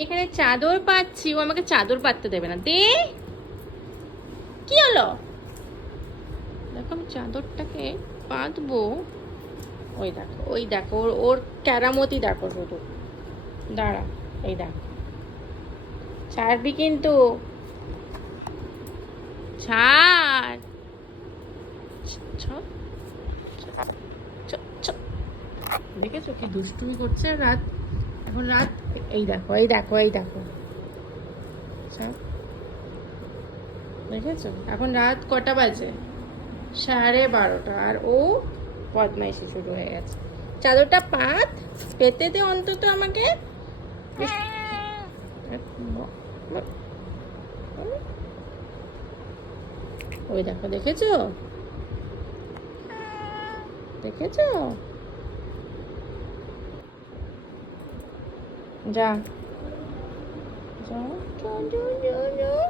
এখানে চাদর পাচ্ছি, ও আমাকে চাদর পাততে দেবে না। দে, কি হলো? দেখো আমি চাদরটাকে পাতবো। ওই দেখো, ওই দেখো, ওর ওর কেরামতি দেখো শুধু। দাঁড়া, এই দেখো, ছাড়বি কিন্তু, ছাড়। ছ- দেখেছো কি দুষ্টুমি করছে রাত? এখন রাত, এই দেখো, এই দেখো, এই দেখো, ছাড়। দেখেছো এখন রাত কটা বাজে? 12:30। আর ও বদমাইশি শুরু হয়ে গেছে। চাদরটা পাত, পেতে দে অন্তত আমাকে। ওই দেখো, দেখেছো, দেখেছো? যা, যা, যা, যা, যা, যা।